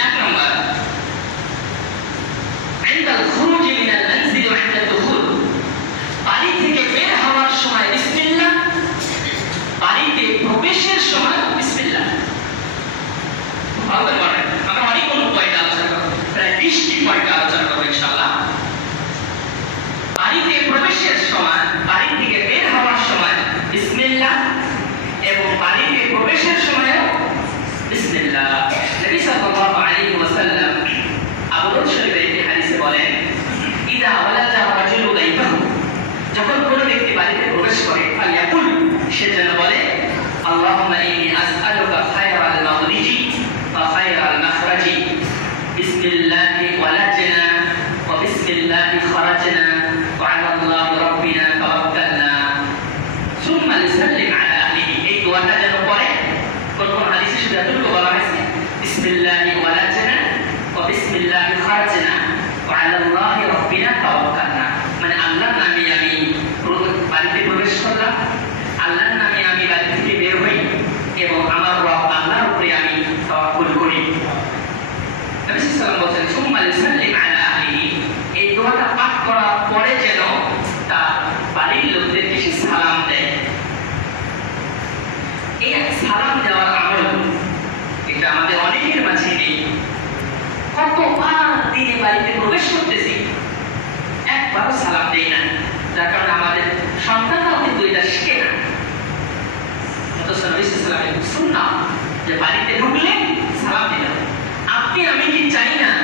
أكرم الله عند الخروج فليشكر فليقل شد الغلي اللهم إني أسألك خير المخرج وخير المخرج بسم الله ولدنا وبسم الله خرجنا وعلى الله ربنا توكلنا ثم نسلم على أهله এই দোয়াটা যেন পরে কোন কোন হাদিসে শুধু এতটুকু বলা হয়েছে বিসমিল্লাহি ওয়ালাজনা ওয়া বিসমিল্লাহি খারজনা ওয়া আলা আল্লাহি নবী সাল্লাম বলেন আলা এই দোয়াটা পাঠ করার পরে যেন তার বাড়ির লোকদেরকে সে সালাম দেয়। এই সালাম দেওয়ার আমল এটা আমাদের অনেকের মাঝে নেই। কতবার দিনে বাড়িতে প্রবেশ করতেছি, একবারও সালাম দেই না। যার কারণে আমাদের সন্তানরাও কিন্তু এটা শিখে না। অথচ নবী সাল্লামের সুন্না যে বাড়িতে ঢুকলে China.